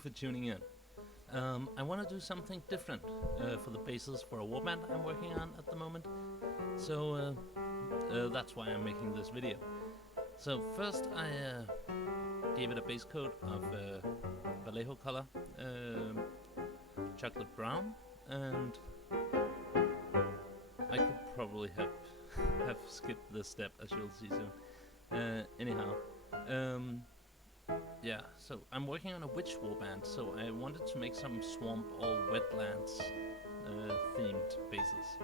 for tuning in. I want to do something different for the bases for a warband I'm working on at the moment. So that's why I'm making this video. So first I gave it a base coat of Vallejo color, chocolate brown, and I could probably have skipped this step, as you'll see soon. Anyhow, yeah, so I'm working on a Witch Warband, so I wanted to make some swamp or wetlands themed bases.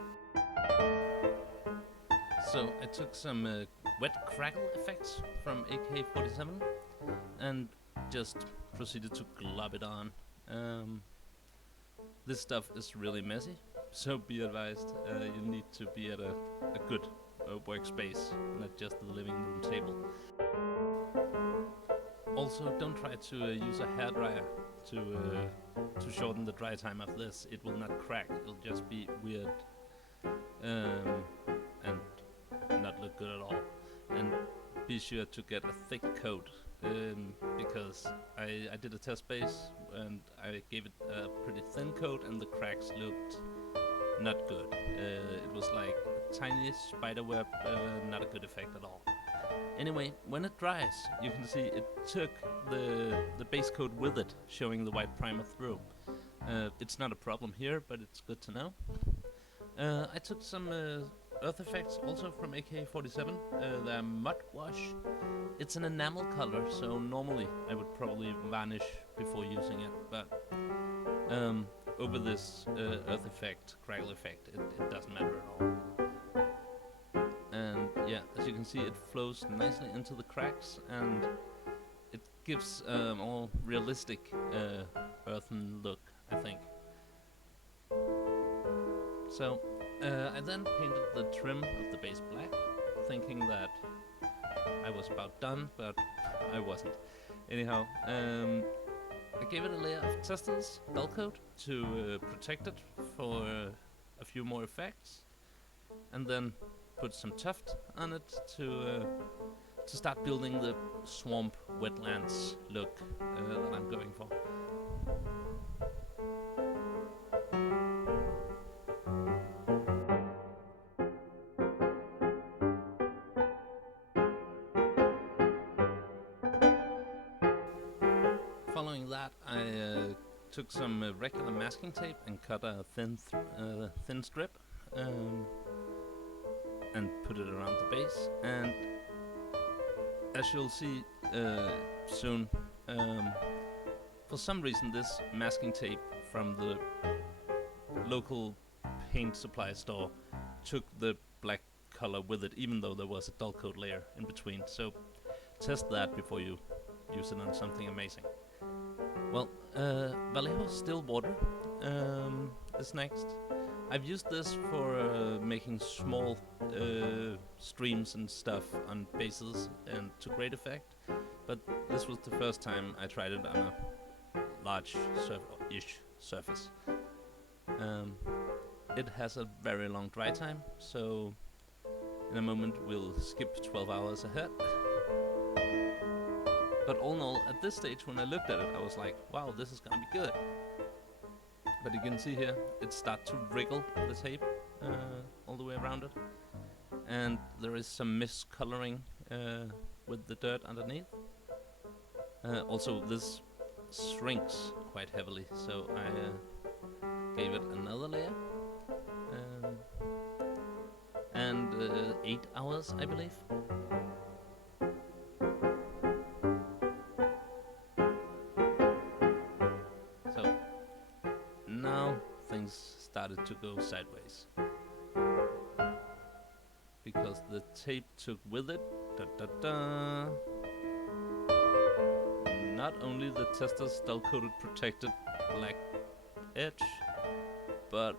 So I took some wet crackle effects from AK-47 and just proceeded to glob it on. This stuff is really messy, so be advised, you need to be at a good workspace, not just the living room table. Also, don't try to use a hairdryer to shorten the dry time of this. It will not crack, it'll just be weird and not look good at all. And be sure to get a thick coat, because I did a test base and I gave it a pretty thin coat and the cracks looked not good. It was like a tiny spider web, not a good effect at all. Anyway, when it dries, you can see it took the base coat with it, showing the white primer through. It's not a problem here, but it's good to know. I took some earth effects also from AK-47, the mud wash. It's an enamel color, so normally I would probably varnish before using it, but over this earth effect, crackle effect, it doesn't matter at all. And yeah, as you can see, it flows nicely into the cracks and it gives a more realistic earthen look, I think. So I then painted the trim of the base black, thinking that I was about done, but I wasn't. Anyhow, I gave it a layer of testers dull coat to protect it for a few more effects, and then put some tuft on it to start building the swamp wetlands look that I'm going for. Following that, I took some regular masking tape and cut a thin strip and put it around the base. And as you'll see soon, for some reason this masking tape from the local paint supply store took the black color with it, even though there was a dull coat layer in between. So test that before you use it on something amazing. Well, Vallejo Still Water is next. I've used this for making small streams and stuff on bases and to great effect, but this was the first time I tried it on a large ish surface. It has a very long dry time, so in a moment we'll skip 12 hours ahead. But all in all, at this stage when I looked at it, I was like, wow, this is gonna be good. But you can see here, it starts to wriggle the tape all the way around it. And there is some miscoloring with the dirt underneath. Also, this shrinks quite heavily, so I gave it another layer. And 8 hours, I believe. Started to go sideways because the tape took with it not only the tester's dull coated protected black edge, but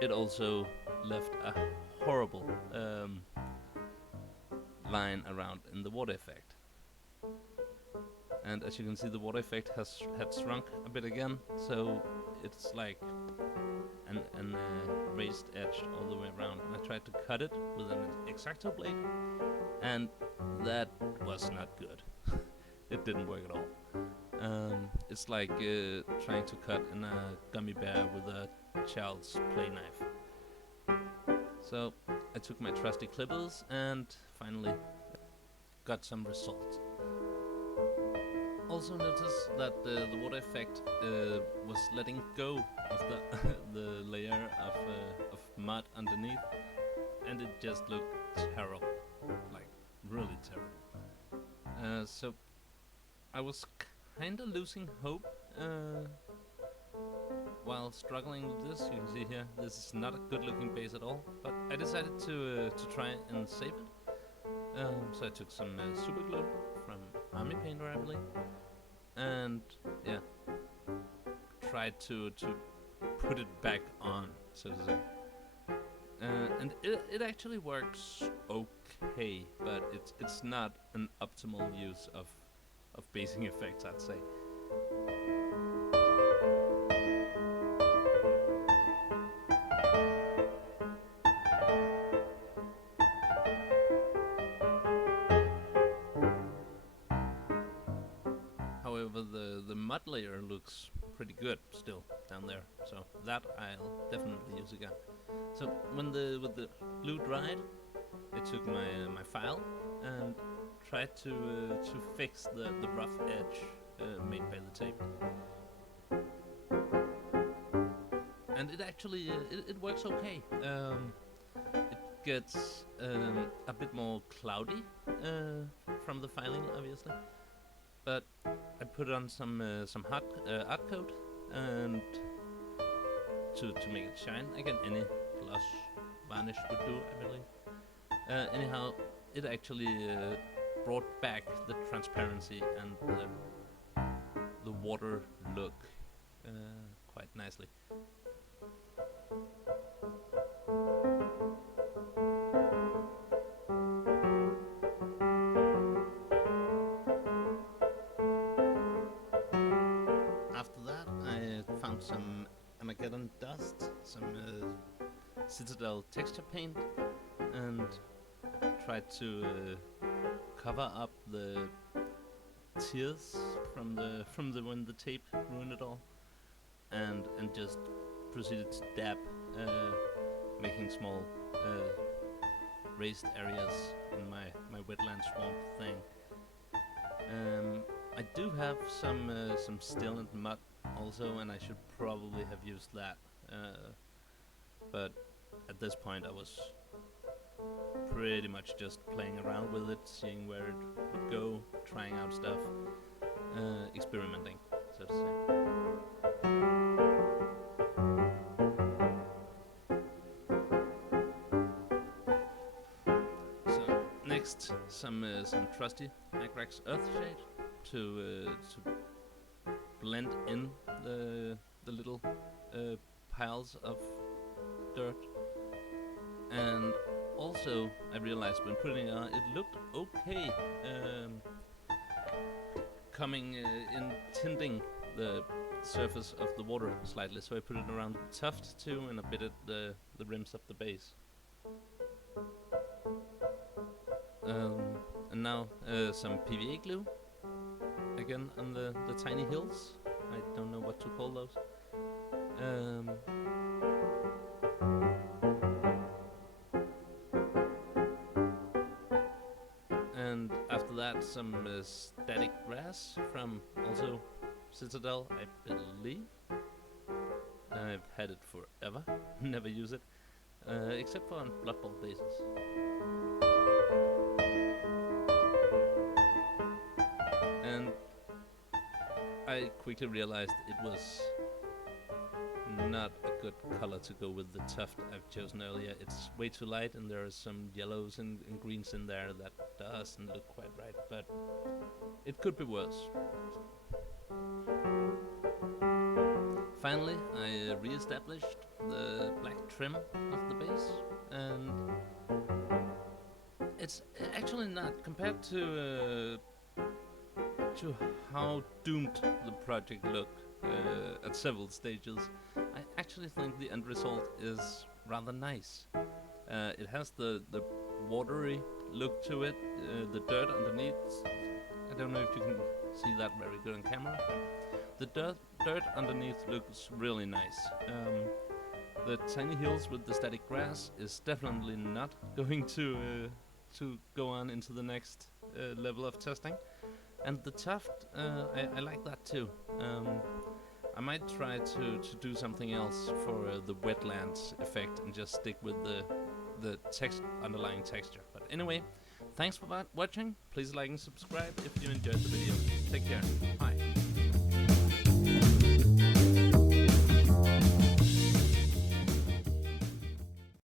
it also left a horrible line around in the water effect. And as you can see, the water effect had shrunk a bit again, so it's like an raised edge all the way around. And I tried to cut it with an X-Acto blade, and that was not good. It didn't work at all. It's like trying to cut in a gummy bear with a child's play knife. So I took my trusty clippers and finally got some results. Also notice that the water effect was letting go of the layer of mud underneath, and it just looked terrible, like really terrible. So I was kinda losing hope while struggling with this. You can see here, this is not a good looking base at all, but I decided to try and save it. So I took some super glue from Army Painter, I believe, and yeah, tried to put it back on, so to say. And it actually works okay, but it's not an optimal use of basing effects, I'd say. However, the mud layer looks pretty good still down there, so that I'll definitely use again. So when the glue dried, I took my file and tried to fix the rough edge made by the tape, and it actually it works okay. It gets a bit more cloudy from the filing, obviously, but I put on some hot art coat and to make it shine. Again, any gloss varnish would do, I believe. Anyhow, it actually brought back the transparency and the water look quite nicely. After that, I found some Armageddon dust, some Citadel texture paint, and tried to cover up the tears from the when the tape ruined it all, and just proceeded to dab, making small raised areas in my wetland swamp thing. I do have some steel and mud also, and I should probably have used that, but at this point I was pretty much just playing around with it, seeing where it would go, trying out stuff, experimenting, so to say. So next, some trusty Agrax Earthshade to blend in the little piles of dirt. And also, I realized when putting it on, it looked okay, coming in tinting the surface of the water slightly. So I put it around the tuft too, and a bit at the rims of the base. And now some PVA glue, again on the tiny hills. I don't know what to call those. And after that, some static grass from also Citadel, I believe. I've had it forever, never use it, except for on Blood Bowl bases. And I quickly realized it was not a good color to go with the tuft I've chosen earlier. It's way too light, and there are some yellows and greens in there that doesn't look quite right, but it could be worse. Finally, I re-established the black trim of the base, and it's actually not, compared to how doomed the project looked at several stages. I actually think the end result is rather nice. It has the watery look to it, the dirt underneath. I don't know if you can see that very good on camera. The dirt underneath looks really nice. The tiny hills with the static grass is definitely not going to go on into the next level of testing. And the tuft, I like that too. I might try to do something else for the wetlands effect and just stick with the underlying texture. But anyway, thanks for watching. Please like and subscribe if you enjoyed the video. Take care. Bye.